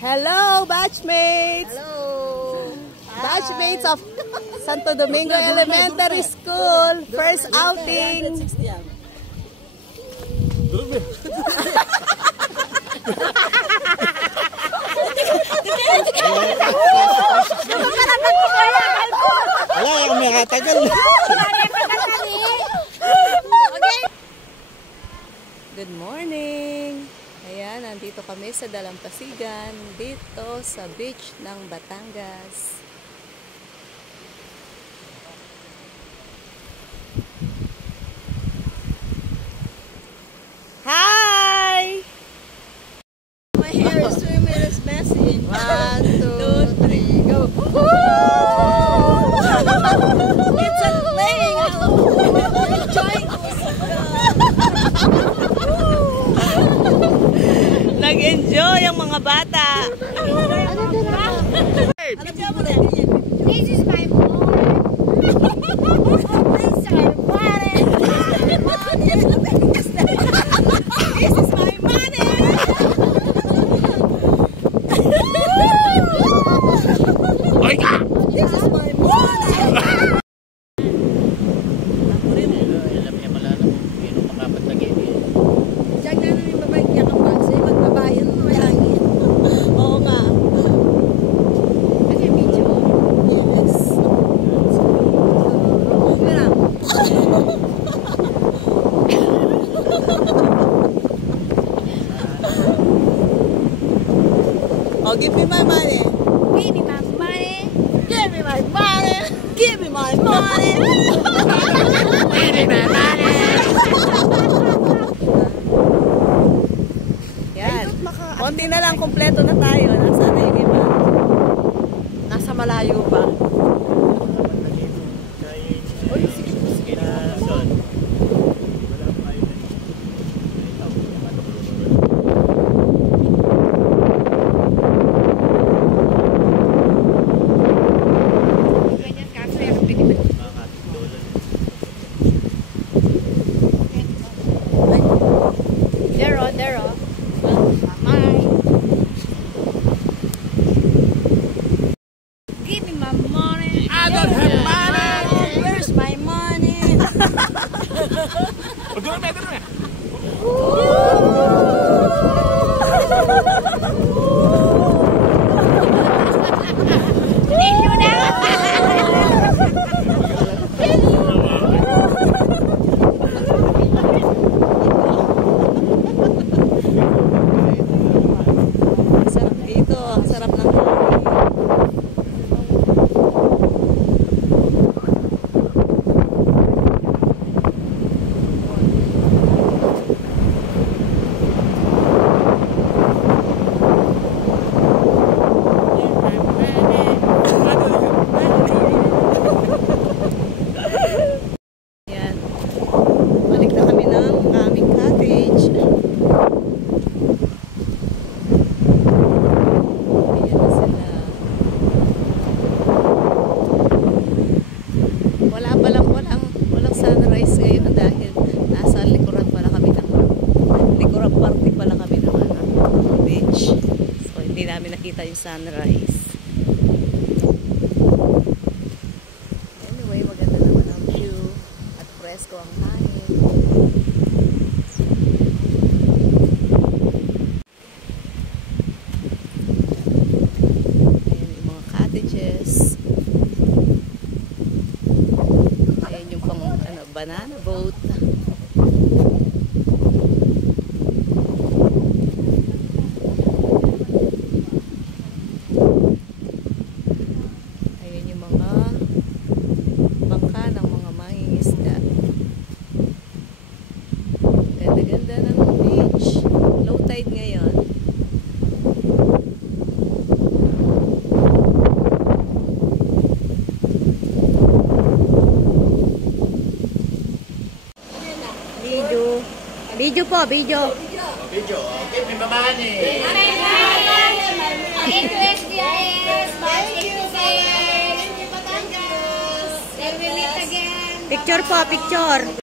Hello, batchmates! Hello! Batchmates of Santo Domingo Elementary School. First outing. Wala, yung may katagal. Good morning! Ayan, nandito kami sa Dalampasigan, dito sa beach ng Batangas. Hi! My hair is swimming is messy. 1, 2, 3, go! It's a playing out. Enjoying Nag-enjoy ang mga bata. This is my boy. This is my money. This is my money. This is my money. Oh, give me my money. Give me my money. Give me my money. Give me my money. Give me my money. Yan. Konti na lang, kompleto na tayo. Nasaan na yung iba? Nasa malayo pa. Dero. Give me my money. I don't have money. Where's my money? Sarap dito. Sarap ng yan. Balik na kami ng aming cottage. Ayan na sila. Walang sunrise ngayon dahil nasa likuran pala kami ng likuran party pala kami ng beach. So hindi namin nakita yung sunrise. Anyway, maganda naman ang view at presko ang hangin. Ayan yung mga cottages. Ayan yung pang banana boat. Ayan yung mga bangka ng mga mangingisda. Ganda-ganda ng beach. Low tide ngayon. Video po, video. Video, give me my money. Picture po, picture.